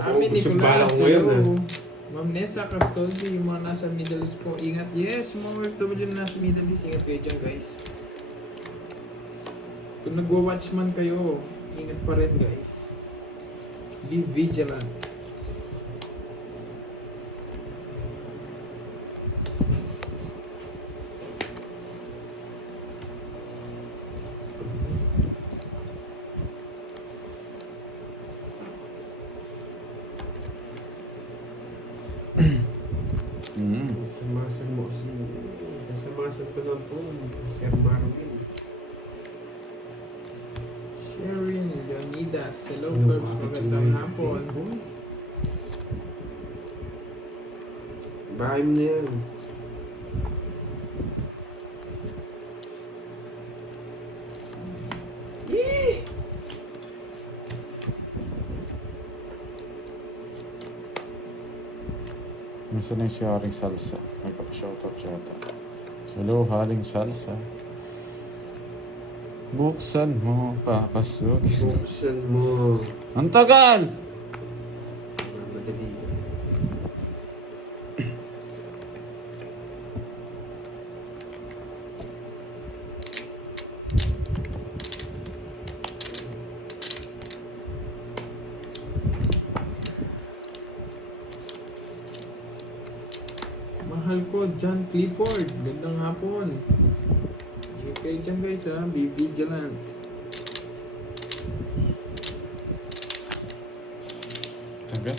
Amin, Gusto Nicolas, bala ko ngayon ah. hello. Ma'am Nessa Castoldi, yung mga nasa Middle East po, ingat. Yes, yung mga OFW na nasa Middle East, ingat kayo dyan, guys. Kung nagwa-watch man kayo, ingat pa rin, guys. Be vigilant. Kasamasan mo kasi... Kasamasan ko lang po, Sir Marvin. Sharon Leonidas, hello, Ano, Curbs, bakit magandang yung- hapon. Boy. Bahay mo na yan. Yee! Minsan na yung si Haring Salsa. Nagpapashoutout siya ata. Hello, Haring Salsa. Buksan mo, papasok. Buksan mo. Ang tagal! Madali ka. Mahal ko, John Clifford. Gandang hapon. Ingat kayo dyan guys ha. Be vigilant. Taga.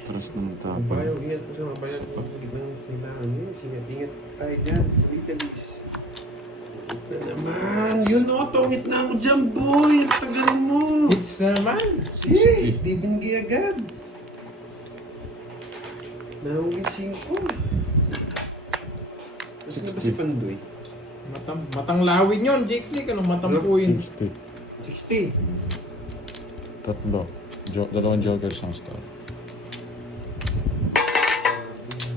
Atras naman Ang tapos. bayo, ingat po sa mga bayan ng gitnang silangan. Ingat tayo dyan sa Vitalis. Na naman, yun o, tungit na ako dyan, boy. Ang tagal mo. Hits naman. Eh, di binigay agad. Nahuli 5. Kasi na ba si Pandoy? Matang lawin yun, Jake Nick. Anong matampuin? 60. 60. Tatlo. Dalawang joker isang star.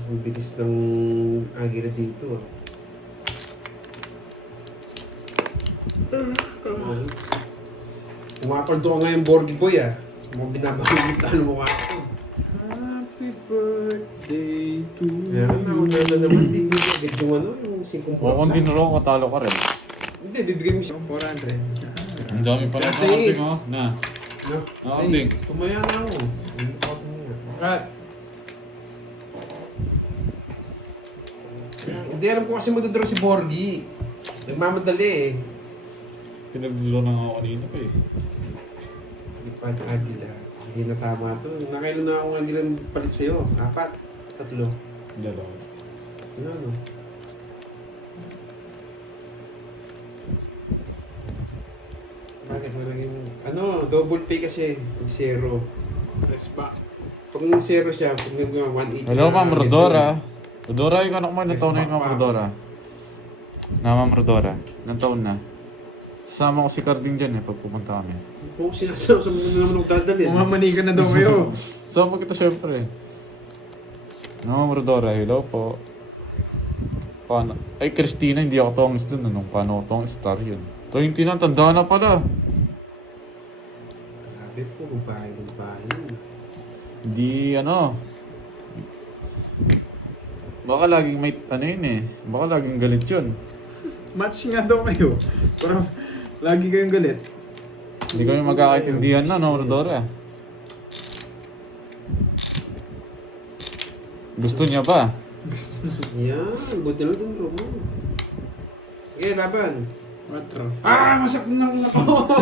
Ang bilis ng agira dito ah. Pumapaldo ko nga yung Borgie Boy ah. Mga binabahitan mo ka ako. Happy birthday to Meron na ako na naman. Hindi ko agad yung ano, yung 5 O kung tinuro ko, talo ka rin. Hindi, bibigyan mo siya. 400. Ang dami pala Kasi sa counting it's- oh. Na. No? Counting. Kumaya na ako. Hindi pa ako kumaya. Cut. Hindi, alam ko kasi magdodoro si Borgie. Nagmamadali eh. Pinagduro na nga ako kanina pa eh. Lipad Agila. Hindi na tama to. Nakailan na akong Agila palit sa'yo. 4. 3. Dalawa. Ano ano? Bakit mo naging... Ano, double pay kasi. Pag 0. Press pa. Pag 0 siya, pag nag 180 Hello, na, Ma'am medyo- Rodora. Rodora, ikaw na kumain. Ilang Yes, taon na yun, Ma'am Papa. Rodora? Na, Ma'am Rodora. Ilang taon na? Sama ko si Carding dyan eh, pag pupunta kami. Kung sinasabi sa mga naman ako dadalhin. Mamamani ka na daw kayo. Sama kita syempre. No, Ma'am Rodora, hello po. Paano? Ay, Christina, hindi ako tongis dun. Anong paano ko tong star yun? 20 na, tanda na pala. Sabi ko, babae ng bahay. Hindi, ano. Baka laging may, ano yun eh. Baka laging galit yun. Match nga daw kayo. Parang lagi kayong galit. Hindi kami magkakaintindihan na, no, Rodora? Gusto niya ba? Yan, buti lang din bro mo. Okay, laban. 4. Ah, masak na ako.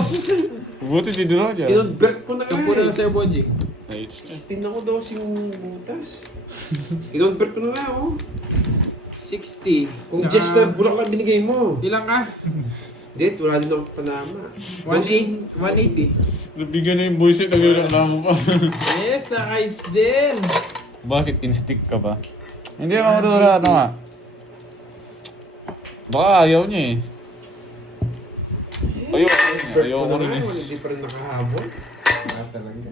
Buti di draw niya. Kinonvert ko na nga 10 na lang eh. sa'yo, Bonji. Ay, 16 ako daw yung butas. Kinonvert ko na nga oh. 60. Kung Tsaka- just na bulak lang binigay mo. Ilang ka? Hindi, wala din ako panama. 180. nabigyan na yung voice na nagreklamo pa. Yes, naka-heights din. Bakit instinct ka ba? Hindi, Ma'am Rodora, ano nga? Baka ayaw niya eh. Ayaw ko rin eh. Hindi pa rin nakahabol. Ah, talaga.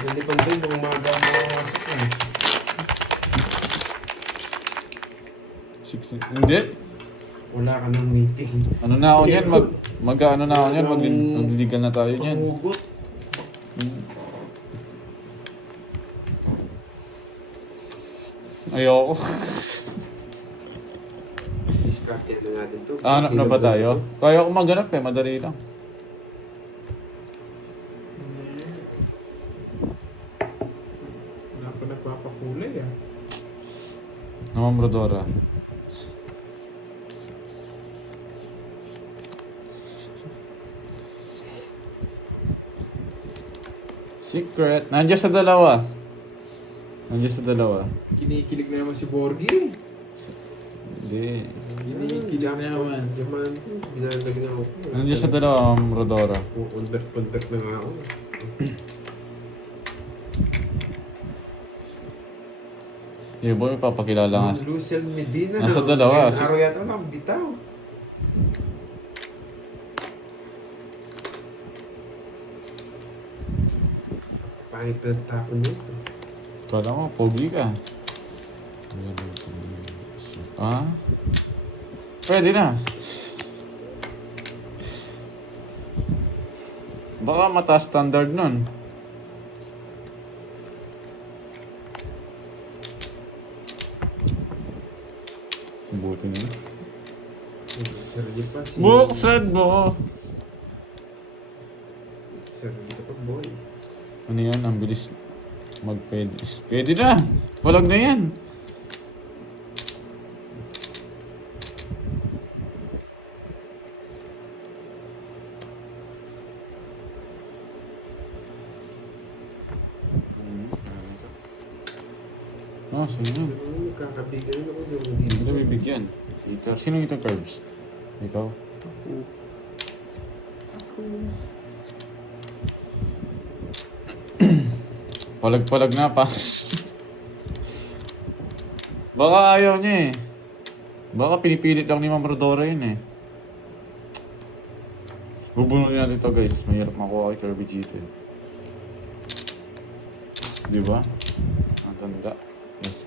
Hindi pa rin mga umaga ang mga masok eh. 16. Hindi. Wala ka ng meeting. Ano na ako niyan? Mag-ano na ako niyan? Magdiligan na tayo niyan. Pangugot. Ayoko. Diskarte na natin to. Hanap na ba tayo? Kaya ko maghanap eh, madali lang. Yes. Wala pa nagpapakulay ah. Ma'am Rodora. Secret. Nandiyan sa dalawa. Nandiyan sa dalawa. Kinikilig na naman si Borgie. Hindi. Kinikilig na naman. Diyaman, binalag na ako. Nandiyan sa dalawa, Ma'am Rodora. Convert na nga ako. Yung boy, papakilala nga. Lucien Medina. Nasa dalawa. Ngayong araw yata lang, bitaw. Pangit na tapon nito. Kala mo, pogi ka. Ah? Pwede na. Baka mataas standard nun. Buti niya. Sergio pa. Buksan mo! Ano yan? Ang bilis mag-pwede. Pwede na! Walag na yan! Ah, sino? Magkakabigan ako yung Hindi kita bibigyan. Eater. Sino eater curbs? Ikaw? Ako. Ako. Palag-palag na pa. Baka ayaw niya eh. Baka pinipilit lang ni Ma'am Rodora yun eh. Bubunutin natin ito guys. Mahirap makuha kay Kirby GT. Diba? Ang tanda. Yes.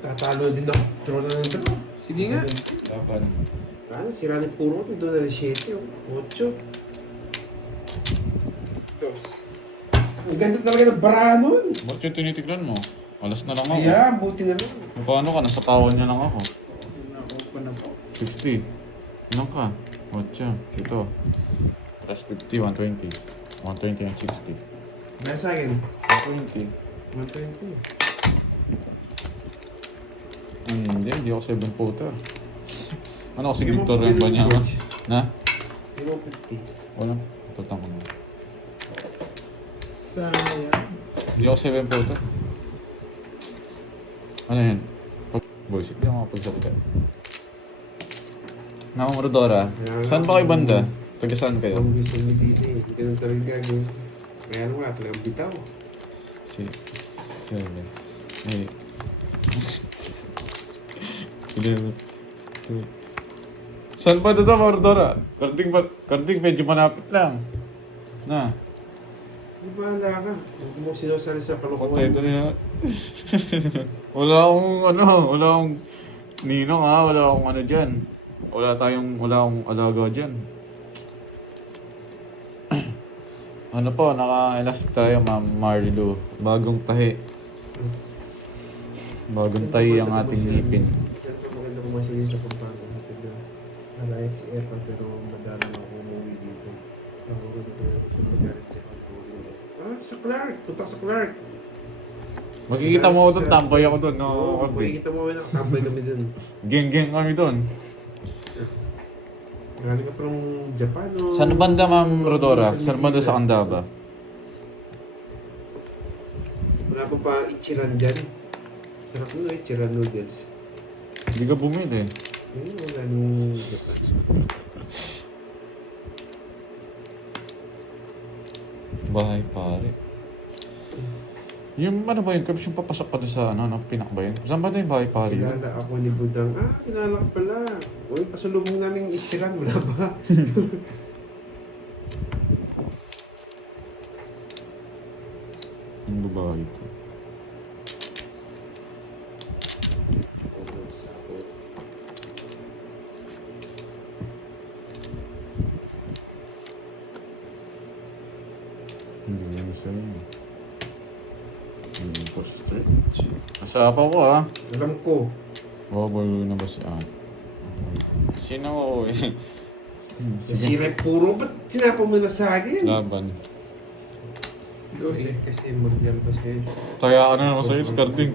tatalo din ako. Draw na ng draw. Sige nga. Dapat. Ano, sira ni puro. Doon na 7. 8. Dos. Ang ganda talaga ng baraha nun. Ba't yung tinitignan mo? Alas na lang ako. Yeah, buti na lang. Paano ka? Nasa tawan niya lang ako. Na-open na po. 60. Ano ka? 8. Ito. Plus 50, 120. 120 and 60. Dahil sa akin, 120. 120. Hindi ako 7-footer. Ano kasi Victor yung ba niya? Na? Hindi mo 50. Wala. Tutang ko na. Sayang. Hindi ako 7-footer. Ano yan? Boys, hindi ako makapagsalita. Mama Rodora, saan ba kayo banda? Taga saan kayo? Ang gusto mo dito eh. Ganun talaga gagawin. Kaya ano nga, talagang bitaw. 6, 7, 8. 11, 2. Saan ba ito, Mama Rodora? Karding medyo malapit lang. Na, Di ba, hala ka? Huwag mo sinusali sa kontento kalokohan. niya. Wala akong ninong ha, wala akong ano dyan. Wala akong alaga dyan. Ano po, naka-elastic tayo, Ma'am Marilu. Bagong tahi. Bagong tahi ang ating ngipin. Saan ka maganda kumasili sa pagbago? Nalayag si Epa pero madami ako umuwi dito. Nahuro dito sa lugar sa pagbago. Sa Clark! Punta sa Clark! Makikita mo ako doon, tambay ako doon. No, Oo, Orbe. makikita mo nakakabay kami dun. Geng-geng kami doon. Galing ka parang Japan o... Saan banda, Ma'am Rodora? Saan banda sa Candaba? Wala pa Ichiran dyan. Sarap nyo Ichiran noodles. Hindi ka bumili. Yun, wala nung Japan. Bahay pare. Yung ano ba yun? Kapag yung papasok ka doon sa ano, pinak ba yun? Saan ba ito yung bahay pare yun? Kilala ako ni Budang. Kilala ka pala. Uy, pasalubong namin Ichiran. Wala ba? Yung babae ko. Hindi yung sa'yo. Hindi ko stretch. Masapa ko ah. Alam ko. Bawal na ba si Ann? Sino mo? Si Rep puro. Ba't sinapa mo na sa akin? Laban. 12. Kasi mag-jam pa siya. Kaya ano naman sa'yo, skarding.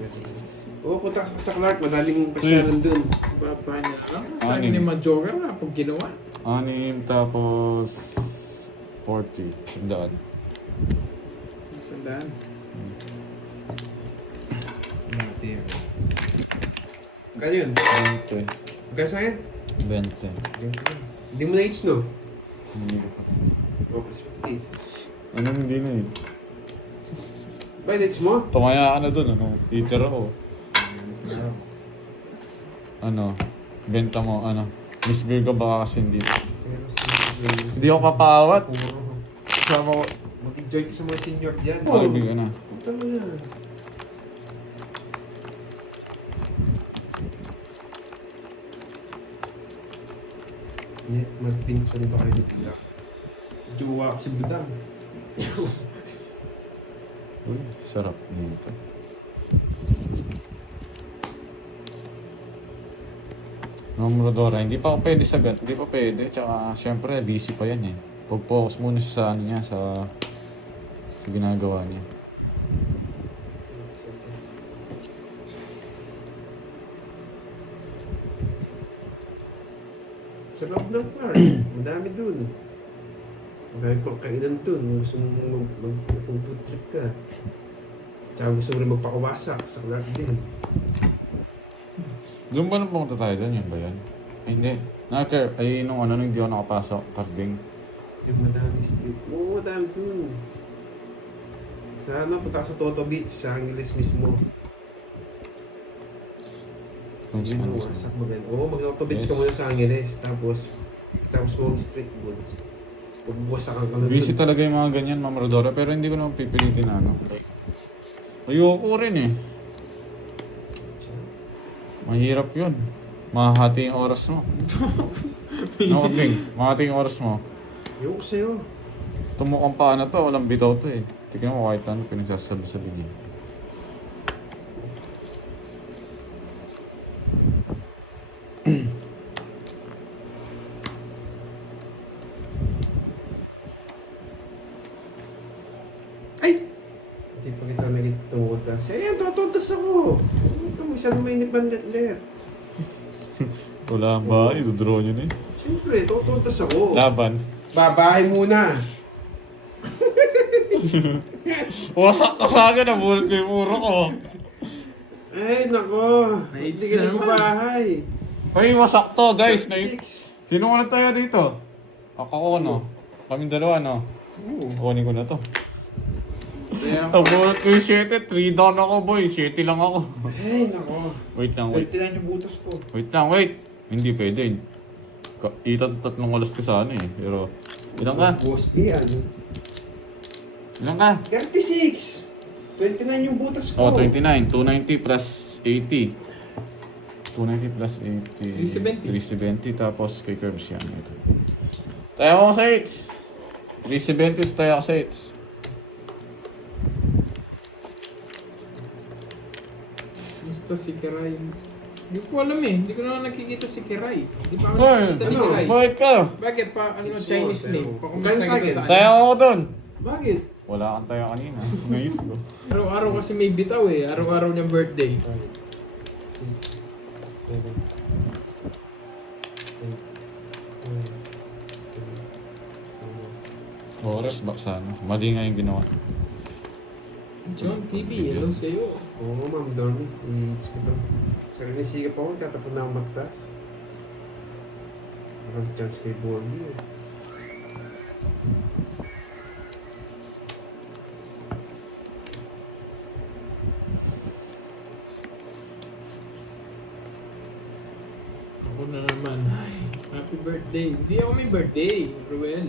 Oo, punta ka sa Clark. Madaling pasyalan dun. Baba niya lang. Sa akin Anim. ni Majogar na pag ginawa. 6 tapos 40. Sandaan. Sandaan. Kaya yun? 20. Kaya sa akin? 20. Hindi mo na-age, no? Hindi ko pa. Oo, plus 50. Anong hindi na eh? Ba, na-age mo? Tumaya ka na dun, ano? Eater ako. Ano? Benta mo, ano? Miss Beer ka baka kasi hindi. Pero Hindi ako papaawat. puro. Kasama ko. Mag-enjoy ka sa mga senior dyan. Maibig ka na. Punta mo na. Magpinsan ba kayo nila? Jowa ko si Budang. Uy, sarap nito. Ma'am Rodora, hindi pa ako pwede sagad. Hindi pa pwede. Tsaka, syempre, busy pa yan eh. Pag-focus muna siya sa ano niya, sa ginagawa niya. Sa loob ng park, madami dun. Madami pang kainan dun. Gusto mong mag-food trip ka. Tsaka gusto mo rin magpakawasak sa club din. Doon ba nang pumunta tayo dyan? Yun ba yan? Ay, hindi. Ay, nung hindi ako nakapasok, Carding. Yung madami street. Oo, madami dun. Sa ano, punta ka sa Toto Beach, sa Angeles mismo. Kung Yun, saan wasak mo ganun. Oo, mag-Toto Beach ka Yes. muna sa Angeles. Tapos huwag street goods. Pagbuwasakan ka na Busy talaga yung mga ganyan, Ma'am Rodora, pero hindi ko naman pipilitin na ano. Ayoko rin eh. Mahirap yun. Mahati yung oras mo. No, Bing. Mahati yung oras mo. Ayoko sa'yo. Tumukang pa na to, walang bitaw to eh. Tignan mo kahit ano pinagsasabi-sabi niya. Ay! Hindi pa kita nagtutungkot. Ayan, tutuntas ako. Ito mo, masyado mainip ang let. Wala ba? Idodraw nyo na eh. Siyempre, tutuntas ako. Laban. Babae muna. Wasak ka sa akin, nabulot ko yung uro ko. Ay, nako. Nice Hindi ka na naman. babahay. Ay, wasak to guys. 6. Sino ulit tayo dito? Ako, no? Kaming dalawa, no? Oo. Kunin ko na to. Kaya Nabulot ko yung 7, 3 down ako boy. 7 lang ako. Ay, nako. Wait lang, wait. 39 yung butas ko. Wait lang, wait. Hindi pwede. Tatlong oras ka sa ano eh. Pero, ilan ka? Boss B, ano? Ilan ka? 36. 29 yung butas ko. Oh, 29. 290 plus 80. 290 plus 80. 370. Tapos kay Curbs yan. Ito. Tayo ako sa 8. 370 tayo ako sa 8. Basta si Kiray. Hindi ko alam eh. Hindi ko naman nakikita si Kiray. Hindi pa ako Hoy, nakikita ni ano? Kiray. Bakit ka? Bakit pa? Ano It's Chinese yours, name? ano? Pakumusta Kaya sa kita akin. sa Tayo ako doon. Bakit? Wala kang tayo kanina. Ngayon ko. Araw-araw kasi may bitaw eh. Araw-araw niyang birthday. 5, 6, 7, 8, 9, 10, 11. Oras ba sana? Mali nga yung ginawa. John TV, hello sa'yo. Oo, ma'am, dormi. I-hits ko to. Sarili sigap ako, tatapon na akong magtas. Parang chance kay Borgie eh. Ako na naman. Ay, happy birthday. Hindi ako may birthday, Ruel.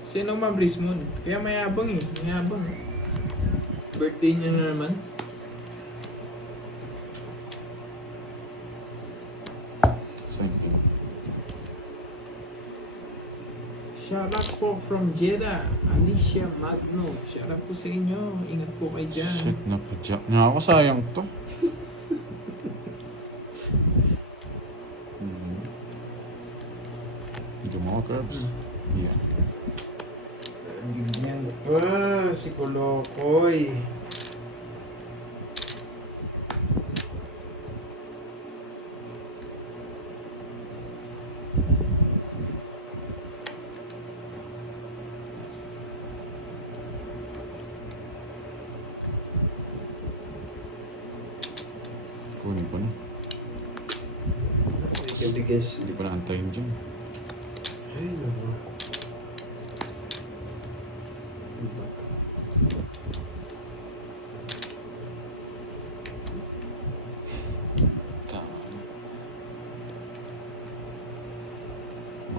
Sino Ma'am Rismon? Kaya mayabang eh. Mayabang eh. Birthday niya na naman. Thank you. Shout out po from Jeddah, Alicia Magno. Shout out po sa inyo. Ingat po kayo dyan. Shit, napadyak na ako. Sayang to. Hindi mo ako, Curbs. Yeah. Bigyan pa, si Kolokoy. Kunin ko na. Bigas. Hindi ko na antayin dyan. Ay, naku.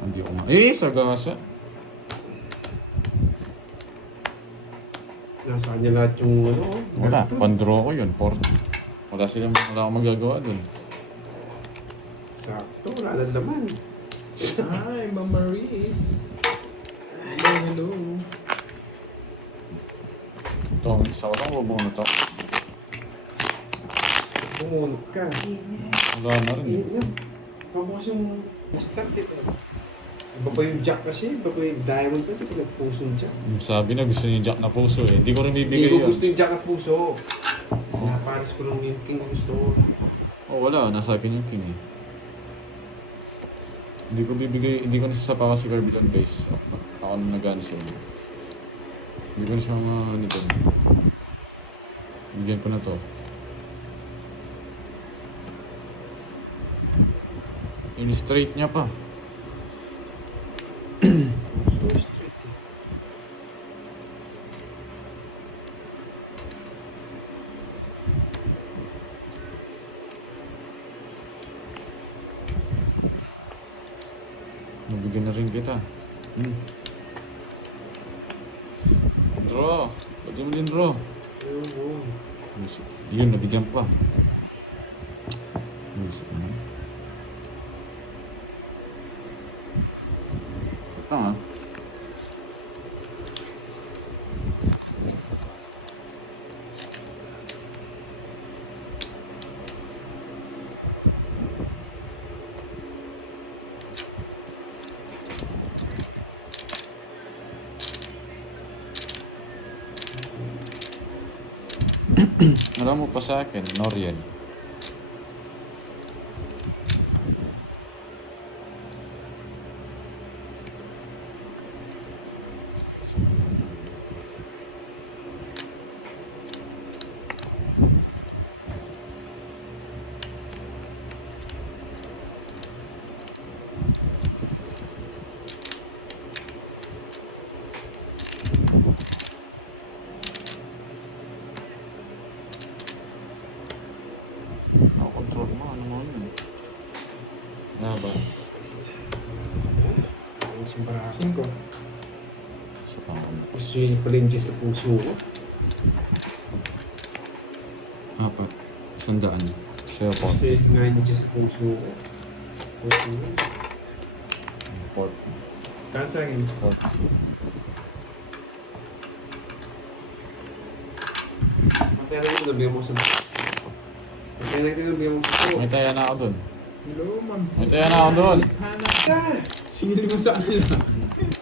Hindi ako sagasa. Nasa kanya lahat yung ano. Wala, ganito. pandraw ko yun. Wala akong magagawa dun. Sakto, wala na laman. Hi, Mama Maris. Hello, hello. Ito, isa ko lang, huwag na to. Pumunod ka. Wala na rin. Yan. Pabos yung start dito. Iba pa yung jack kasi, iba pa yung diamond pa, ito nagpusong jack. Sabi na gusto niya Jack na puso eh. Hindi ko rin Hindi bibigay ko yun. gusto yung jack at puso. Naparis ko lang yung king gusto ko. Oh, wala. Nasa akin yung king eh. Hindi ko bibigay, hindi ko nasasapawan si Kirby doon guys. Ako na nagano sa inyo. Hindi ko na siya ano doon. Bigyan ko na to. Yung straight niya pa. Gusto ko straight eh. Nabigyan na rin kita. Draw! Pwede mo din draw. Oo. Yun, nabigyan pa. Ah. Alam mo pa sa akin, Noriel. Control mo, ano mo yun? Ba? Ang simbarako. 5. Sa pangalan. Gusto nyo pala yung Diyos sa puso ko. 4. 100. Siya po. Gusto nyo nga yung Diyos sa puso ko. Puso ko. 4. Kaya sa akin, 4. mataya na ito, nabigyan mo sa... Mataya na ito, nabigyan mo sa... May taya na ako dun. Hello, ma'am. May taya na ako dun. Hanap. Singil mo sa kanila.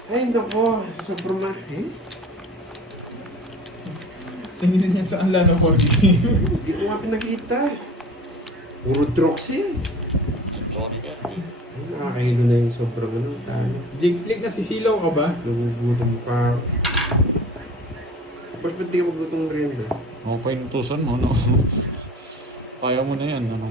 Ay, nako. Sobrang mahal. Singil niya sa kanila ng 40. Hindi ko nga pinakita. Puro Troxy. Nakakahilo na yung sobrang ano. Tayo. Jigs League, nasisilaw ka ba? Nagugutom pa. Ba't ba't di ka magutong merienda? Ako pa yung tusan mo, no? Kaya mo na yan. Ano?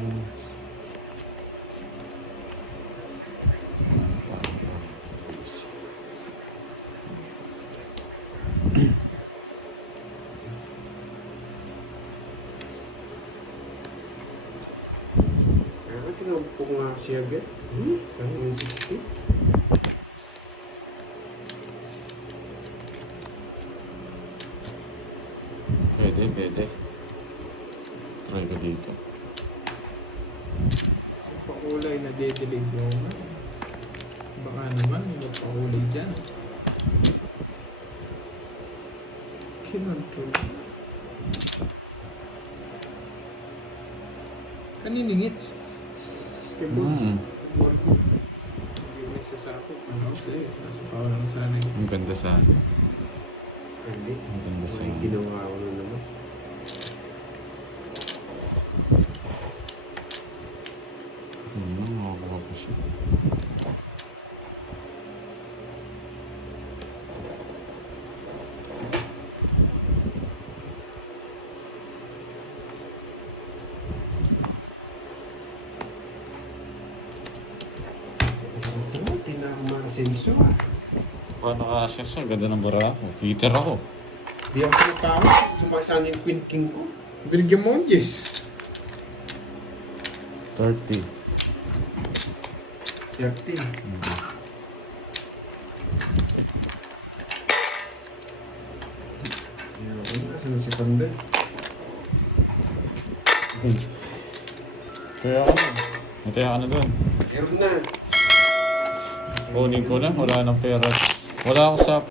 Tinawag ko nga siya agad. Sa 160. Pwede. Try ko dito. Yung pakulay na dedilig mo. Baka naman yung pakulay dyan. Kinontrol. Kaniningits. Keboji. Work ko. Hindi nagsasako. Ano? Sige, sasapawan lang sana yun. Ang ganda sa... Hindi. Ang ganda sa... May ginawa ko na naman. Makakuha ko siya. Ito, tinamasenso ah. Paano ka siya? Ang ganda ng bara ako. Heater ako. Di ako sumatawa. Sumasana yung Queen King ko. Binigyan mo ang Jess. 30. 30. Nasaan na si Panda? Kaya ano? Kaya ano doon? Meron na. Kunin ko na. Wala nang pera. Wala ako sa